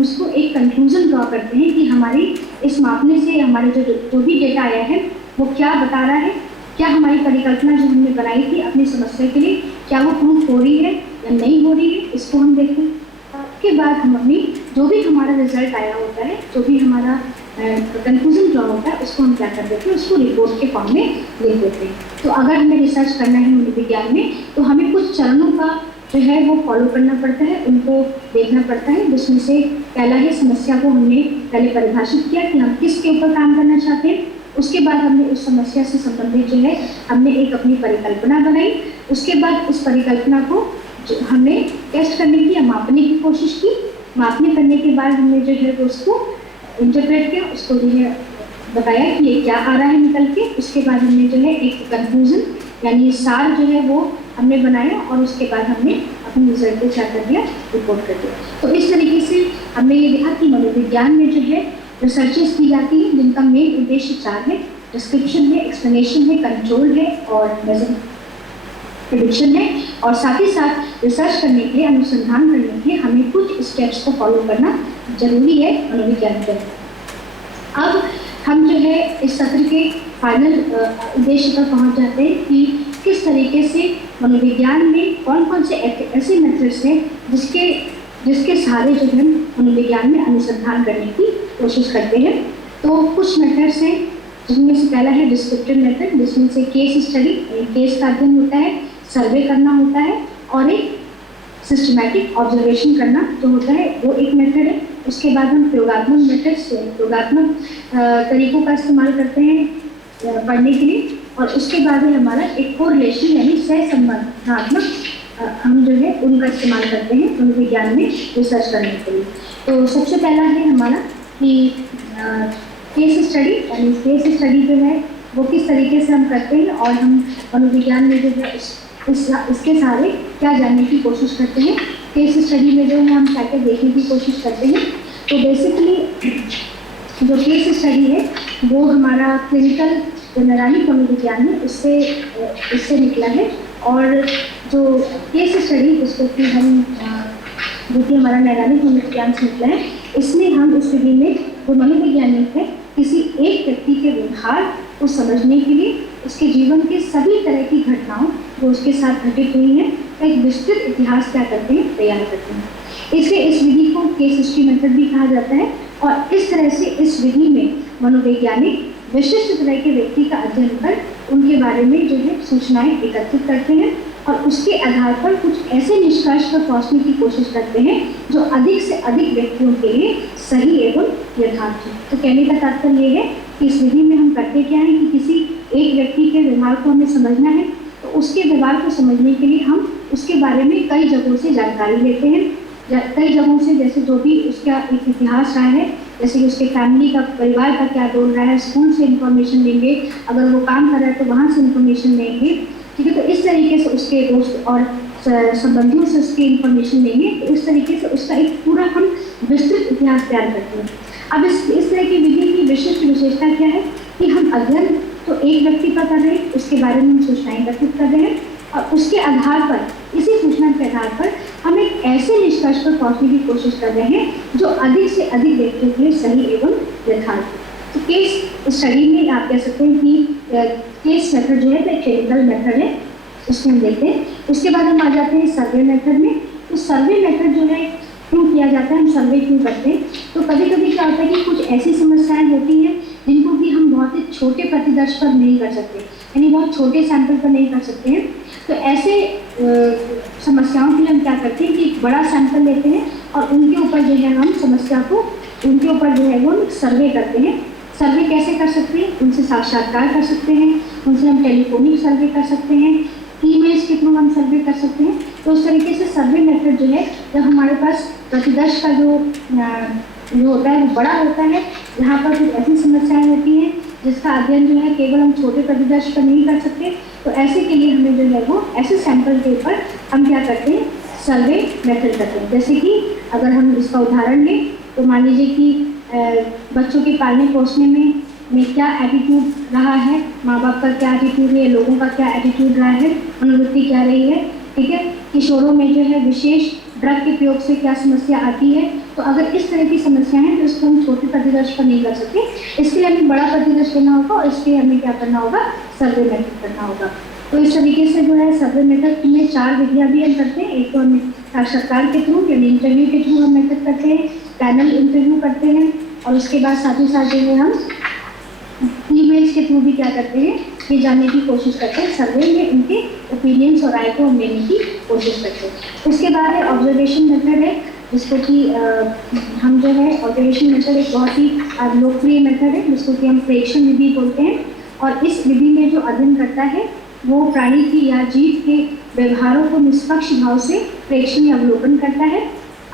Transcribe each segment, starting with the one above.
उसको एक conclusion draw करते हैं कि हमारी इस मापने से हमारे जो भी डेटा आया है वो क्या बता रहा है, क्या हमारी परिकल्पना जो हमने बनाई थी अपनी समस्या के लिए क्या वो प्रूफ हो रही है या नहीं हो रही है, इसको हम देखते हैं। उसके बाद हम अपनी जो भी हमारा रिजल्ट आया होता है, जो भी हमारा कंक्लूजन ड्रॉ होता है, उसको हम क्या कर देते हैं, उसको रिपोर्ट के फॉर्म में लिख देते हैं। तो अगर हमें रिसर्च करना है मनोविज्ञान में तो हमें कुछ चरणों का जो है वो फॉलो करना पड़ता है, उनको देखना पड़ता है, जिसमें से पहला है समस्या को हमने पहले परिभाषित किया कि हम किसके ऊपर काम करना चाहते हैं। उसके बाद हमने उस समस्या से संबंधित जो है हमने एक अपनी परिकल्पना बनाई। उसके बाद उस परिकल्पना को हमने टेस्ट करने की या मापने की कोशिश की। मापने करने के बाद हमने जो है उसको इंटरप्रेट किया, उसको जो है बताया कि ये क्या आ रहा है निकल के। उसके बाद हमने जो है एक कंक्लूजन यानी सार जो है वो हमने बनाया और उसके बाद हमने अपने रिजल्ट को क्या कर दिया, रिपोर्ट कर दिया। तो इस तरीके से हमने ये देखा कि मनोविज्ञान में जो है रिसर्चेस की जाती हैं जिनका मेन उद्देश्य 4 है, डिस्क्रिप्शन है, एक्सप्लेनेशन है, कंट्रोल है और प्रेडिक्शन है। और साथ ही साथ रिसर्च करने के लिए, अनुसंधान करने के लिए हमें कुछ स्टेप्स को फॉलो करना जरूरी है मनोविज्ञान के। अब हम जो है इस सत्र के फाइनल उद्देश्य पर पहुंच जाते हैं कि किस तरीके से मनोविज्ञान में कौन कौन से ऐसे मेथड्स हैं जिसके सहारे जो है मनोविज्ञान में अनुसंधान करने की कोशिश करते हैं। तो कुछ मेथड्स हैं जिनमें से पहला है डिस्क्रिप्टिव मेथड, जिसमें से केस स्टडी, केस का अध्ययन होता है, सर्वे करना होता है और एक सिस्टमैटिक ऑब्जर्वेशन करना जो होता है वो एक मेथड है। उसके बाद हम प्रयोगात्मक मेथड्स, प्रयोगात्मक तरीकों का इस्तेमाल करते हैं पढ़ने के लिए। और उसके बाद है हमारा एक कोरिलेशन यानी सहसंबंधात्मक हम जो है उनका इस्तेमाल करते हैं मनोविज्ञान में रिसर्च करने के लिए। तो सबसे पहला है हमारा कि केस स्टडी, यानी केस स्टडी जो है वो किस तरीके से हम करते हैं और हम मनोविज्ञान में जो है इसके सहारे क्या जानने की कोशिश करते हैं। केस स्टडी में जो है हम क्या क्या देखने की कोशिश करते हैं। तो बेसिकली जो केस स्टडी है वो हमारा क्लिनिकल जो नैदानिक मनोविज्ञान है इससे निकला है। और जो केस स्टडी जिसको कि हम जो कि हमारा नैदानिक मनोविज्ञान से निकला है, इसमें हम इस विधि में जो मनोवैज्ञानिक है किसी एक व्यक्ति के व्यवहार को समझने के लिए उसके जीवन के सभी तरह की घटनाओं जो उसके साथ घटित हुई हैं का एक विस्तृत इतिहास क्या करते हैं, तैयार करते हैं। इसलिए इस विधि को केस हिस्ट्री मेथड भी कहा जाता है। और इस तरह से इस विधि में मनोवैज्ञानिक विशिष्ट तरह के व्यक्ति का अध्ययन कर उनके बारे में जो है सूचनाएं एकत्रित करते हैं और उसके आधार पर कुछ ऐसे निष्कर्ष पर पहुंचने की कोशिश करते हैं जो अधिक से अधिक व्यक्तियों के लिए सही एवं यथार्थ है। तो कहने का तात्पर्य ये है कि इस विधि में हम करते क्या है कि किसी एक व्यक्ति के व्यवहार को हमें समझना है तो उसके व्यवहार को समझने के लिए हम उसके बारे में कई जगहों से जानकारी लेते हैं। कई जगहों से, जैसे जो भी उसका एक इतिहास रहा है, जैसे कि उसके फैमिली का, परिवार का क्या रोल रहा है, स्कूल से इन्फॉर्मेशन लेंगे, अगर वो काम कर रहा है तो वहाँ से इन्फॉर्मेशन लेंगे, ठीक है। तो इस तरीके से उसके दोस्त और संबंधियों से उसकी इन्फॉर्मेशन लेंगे। तो इस तरीके से उसका एक पूरा हम विस्तृत इतिहास तैयार करते हैं। अब इस तरह की विधि की विशिष्ट विशेषता क्या है कि हम अध्ययन तो एक व्यक्ति का कर रहे हैं, उसके बारे में हम सूचनाएं एकत्रित कर रहे हैं और उसके आधार पर, इसी सूचना के आधार पर हम एक ऐसे निष्कर्ष पर पहुंचने की कोशिश कर रहे हैं जो अधिक से अधिक व्यक्तियों के लिए सही एवं यथार्थ है। तो केस स्टडी में आप कह सकते हैं कि केस मेथड जो है तो क्लिनिकल मेथड है, उसमें हम देखते हैं। उसके बाद हम आ जाते हैं सर्वे मेथड में। तो सर्वे मेथड जो है क्यों किया जाता है, हम सर्वे क्यों करते हैं। तो कभी कभी क्या होता है कि कुछ ऐसी समस्याएं होती हैं जिनको कि हम बहुत ही छोटे प्रतिदर्श पर नहीं कर सकते, यानी बहुत छोटे सैंपल पर नहीं कर सकते हैं। तो ऐसे समस्याओं के लिए हम क्या करते हैं कि एक बड़ा सैंपल लेते हैं और उनके ऊपर जो है हम समस्या को, उनके ऊपर जो है वो सर्वे करते हैं। सर्वे कैसे कर सकते हैं, उनसे साक्षात्कार कर सकते हैं, उनसे हम टेलीफोनिक सर्वे कर सकते हैं, ईमेल्स के थ्रू हम सर्वे कर सकते हैं। तो उस तरीके से सर्वे मेथड जो है, जब हमारे पास प्रतिदर्श का जो होता है वो बड़ा होता है, जहाँ पर कुछ ऐसी समस्याएं होती हैं जिसका अध्ययन जो है केवल हम छोटे प्रतिदर्श पर नहीं कर सकते, तो ऐसे के लिए हमें जो है वो ऐसे सैंपल के ऊपर हम क्या करते हैं, सर्वे मेथड करते हैं। जैसे कि अगर हम इसका उदाहरण लें तो मान लीजिए कि बच्चों के पालने पोसने में क्या एटीट्यूड रहा है, माँ बाप का क्या एटीट्यूड है, लोगों का क्या एटीट्यूड रहा है, मनोवृत्ति क्या रही है, ठीक है। किशोरों में जो है विशेष ड्रग के प्रयोग से क्या समस्या आती है तो अगर इस तरह की समस्याएं हैं तो इसको हम छोटे परिदृश्य पर नहीं कर सकते, इसके लिए हमें बड़ा परिदृश्य करना होगा और इसके लिए हमें क्या करना होगा, सर्वे मेथड करना होगा। तो इस तरीके से जो है सर्वे मेथड में 4 विधियां भी हम करते हैं। एक तो हम साक्षात्कार के थ्रू यानी इंटरव्यू के थ्रू हम मेथड करते हैं, पैनल इंटरव्यू करते हैं, और उसके बाद साथ ही साथ जो है हम ईमेल्स के थ्रू भी क्या करते हैं, ये जानने की कोशिश करते हैं, सर्वे में उनके ओपिनियंस और राय को हम लेने की कोशिश करते हैं। उसके बाद है ऑब्जर्वेशन मेथड है, जिसको कि हम जो है ऑब्जर्वेशन मेथड एक बहुत ही लोकप्रिय मेथड है, जिसको कि हम प्रेक्षण विधि बोलते हैं। और इस विधि में जो अध्ययन करता है वो प्राणी की या जीव के व्यवहारों को निष्पक्ष भाव से प्रेक्षण या अवलोकन करता है।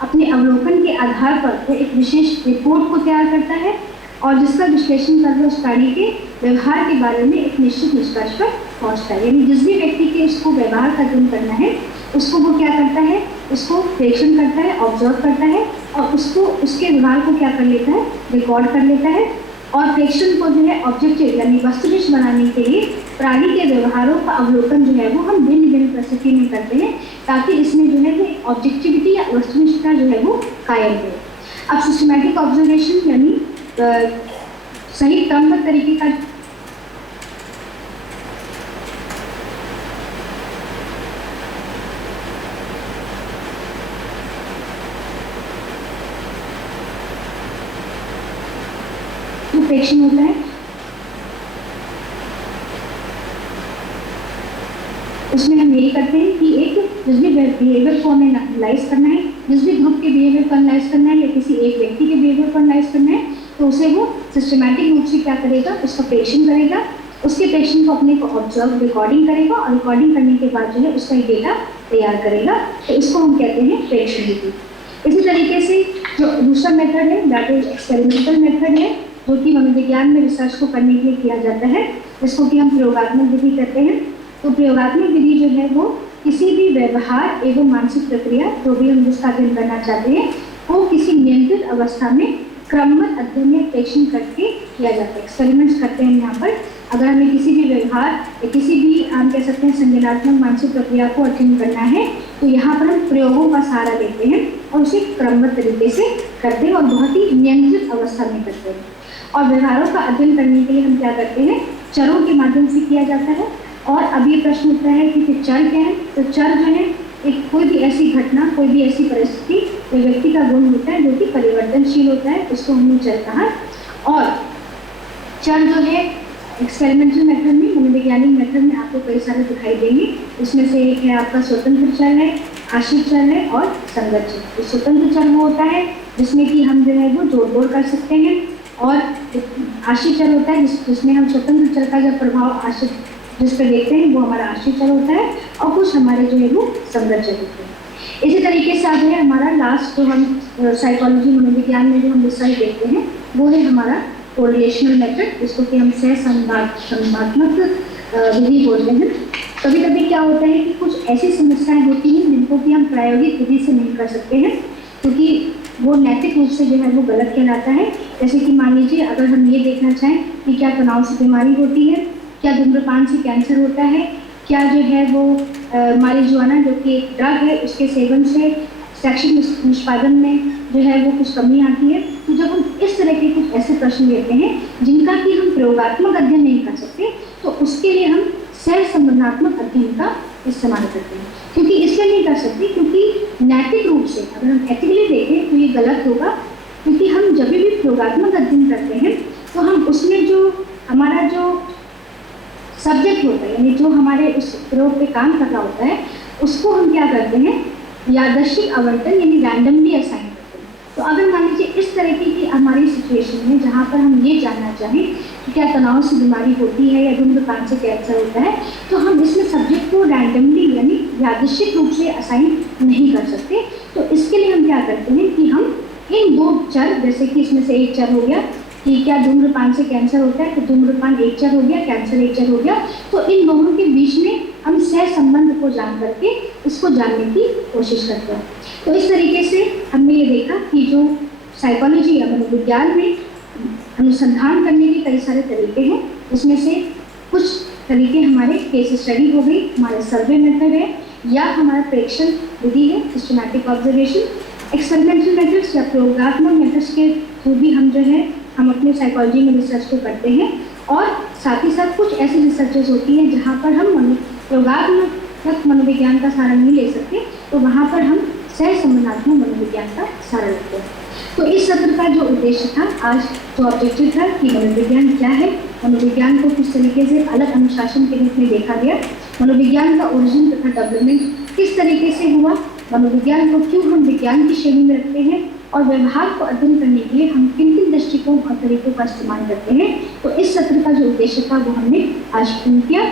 अपने अवलोकन के आधार पर वो एक विशेष रिपोर्ट को तैयार करता है और जिसका विश्लेषण कर उस प्राणी के व्यवहार के बारे में एक निश्चित निष्कर्ष पर पहुंचता है। यानी जिस भी व्यक्ति के इसको व्यवहार का अध्ययन करना है उसको वो क्या करता है, उसको प्रेक्षण करता है, ऑब्जर्व करता है और उसको उसके व्यवहार को क्या कर लेता है, रिकॉर्ड कर लेता है। और प्रेक्षण को जो है ऑब्जेक्टिव यानी वस्तुनिष्ठ बनाने के लिए प्राणी के व्यवहारों का अवलोकन जो है वो हम भिन्न भिन्न परिस्थिति में करते हैं, ताकि इसमें जो है वो ऑब्जेक्टिविटी या वस्तुनिष्ठता जो है वो कायम रहे। अब सिस्टमैटिक ऑब्जर्वेशन यानी सही क्रमबद्ध तरीके का प्रेक्षण होता है, उसमें हम यही करते हैं कि एक जिस भी बिहेवियर को हमें एनालाइज करना है, जिस भी ग्रुप के बिहेवियर को एनालाइज करना है या किसी एक व्यक्ति के बिहेवियर को एनालाइज करना है, तो उसे वो सिस्टमैटिक रूप से क्या करेगा, उसका प्रेक्षण करेगा, उसके प्रेक्षण को अपने को ऑब्जर्व रिकॉर्डिंग करेगा और रिकॉर्डिंग करने के बाद जो है उसका एक डेटा तैयार करेगा। तो इसको हम कहते हैं प्रेक्षण विधि। इसी तरीके से जो दूसरा मेथड है दैट इज एक्सपेरिमेंटल मेथड है, जो कि मनोविज्ञान में रिसर्च को करने के लिए किया जाता है, जिसको कि हम प्रयोगात्मक विधि कहते हैं। तो प्रयोगात्मक विधि जो है वो किसी भी व्यवहार एवं मानसिक प्रक्रिया जो भी हम जिसका अध्ययन करना चाहते हैं वो किसी नियंत्रित अवस्था में क्रमबद्ध अध्ययन में प्रेक्षण करके किया जाता है। एक्सपेरिमेंट्स करते हैं यहाँ पर। अगर हमें किसी भी व्यवहार या किसी भी हम कह सकते हैं संज्ञानात्मक मानसिक प्रक्रिया को अध्ययन करना है तो यहाँ पर हम प्रयोगों का सहारा लेते हैं और उसे क्रमबद्ध तरीके से करते हैं और बहुत ही नियंत्रित अवस्था में करते हैं। और व्यवहारों का अध्ययन करने के लिए हम क्या करते हैं, चरों के माध्यम से किया जाता है। और अब ये प्रश्न उठता है कि फिर चर क्या है, तो चर जो है एक कोई भी ऐसी घटना, कोई भी ऐसी परिस्थिति, कोई व्यक्ति का गुण होता है जो कि परिवर्तनशील होता है, उसको हमने चर कहा। और चर जो है एक्सपेरिमेंटल मेथड में, मनोवैज्ञानिक मेथड में आपको कई सारे दिखाई देंगे। उसमें से एक है आपका स्वतंत्र चर है, आश्रित चर है और संगत चर। तो स्वतंत्र चर वो होता है जिसमें कि हम जो है वो जोड़ तोड़ कर सकते हैं, और आश्रित चर होता है जिसमें हम स्वतंत्र चर का जब प्रभाव आश्रित जिस पर देखते हैं वो हमारा आश्रित चर होता है, और कुछ हमारे जो है वो संगत चर होते हैं। इसी तरीके से आज है हमारा लास्ट जो हम साइकोलॉजी मनोविज्ञान में जो हम रिसर्च देखते हैं वो है हमारा कोरिलेशनल मेथड, जिसको कि हम सहसंबंधात्मक विधि बोलते हैं। कभी कभी क्या होता है कि कुछ ऐसी समस्याएं होती हैं जिनको कि हम प्रायोगिक विधि से नहीं कर सकते हैं, क्योंकि वो नैतिक रूप से जो है वो गलत कहलाता है। जैसे कि मान लीजिए अगर हम ये देखना चाहें कि क्या तनाव से बीमारी होती है, क्या धूम्रपान से कैंसर होता है, क्या जो है वो मारिजुआना जो कि एक ड्रग है उसके सेवन से शैक्षिक निष्पादन में जो है वो कुछ कमी आती है। तो जब हम इस तरह के कुछ ऐसे प्रश्न लेते हैं जिनका कि हम प्रयोगात्मक अध्ययन नहीं कर सकते, तो उसके लिए हम सहसंबंधात्मक अध्ययन का इस्तेमाल करते हैं। क्योंकि इसलिए नहीं कर सकते क्योंकि नैतिक रूप से अगर हम एथिकली देखें तो ये गलत होगा, क्योंकि हम जब भी प्रयोगात्मक अध्ययन करते हैं तो हम उसमें जो हमारा जो सब्जेक्ट होता है यानी जो हमारे उस प्रयोग पे काम कर रहा होता है उसको हम क्या करते हैं, यादृच्छिक आवंटन यानी रैंडमली असाइन करते हैं। तो अगर मान लीजिए इस तरीके की हमारी सिचुएशन में जहाँ पर हम ये जानना चाहें कि क्या तनाव से बीमारी होती है या धूम्रपान से कैंसर होता है, तो हम इसमें सब्जेक्ट को रैंडमली यानी यादृच्छिक रूप से असाइन नहीं कर सकते। तो इसके लिए हम क्या करते हैं कि हम इन दो चर, जैसे कि इसमें से एक चर हो गया कि क्या धूम्रपान से कैंसर होता है, तो धूम्रपान एक चर हो गया, कैंसर एक चर हो गया, तो इन दोनों के बीच में हम सह संबंध को जान करके इसको जानने की कोशिश करते हैं। तो इस तरीके से हमने ये देखा कि जो साइकोलॉजी या मनोविज्ञान में अनुसंधान करने के कई सारे तरीके हैं, इसमें से कुछ तरीके हमारे केस स्टडी हो गई, हमारे सर्वे मेथड है, या हमारा प्रेक्षण विधि है सिस्टमैटिक ऑब्जर्वेशन, एक्सपेरिमेंटल मेथड्स या प्रयोगात्मक मेथड्स के थ्रू भी हम अपने साइकोलॉजी में रिसर्च को करते हैं, और साथ ही साथ कुछ ऐसी रिसर्चेस होती हैं जहाँ पर हम प्रयोगात्मक मनोविज्ञान का सहारा नहीं ले सकते, तो वहाँ पर हम सह संबंधात्मक मनोविज्ञान का सहारा लेते हैं। तो इस सत्र का जो उद्देश्य था, आज जो ऑब्जेक्टिव था कि मनोविज्ञान क्या है, मनोविज्ञान को किस तरीके से अलग अनुशासन के रूप में देखा गया, मनोविज्ञान का ओरिजिन तथा डेवलपमेंट किस तरीके से हुआ, मनोविज्ञान को क्यों हम विज्ञान की श्रेणी में रखते हैं, और व्यवहार को अध्ययन करने के लिए हम किन किन दृष्टिकोण और तरीकों का इस्तेमाल करते हैं। तो इस सत्र का जो उद्देश्य था वो हमने आज पूर्ण किया,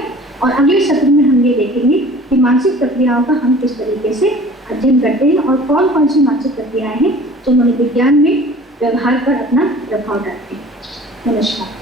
और अगले सत्र में हम ये देखेंगे कि मानसिक प्रक्रियाओं का हम किस तरीके से अध्ययन करते हैं और कौन कौन सी मानसिक प्रक्रियाएं हैं जो मनोविज्ञान में व्यवहार पर अपना प्रभाव डालते हैं। नमस्कार।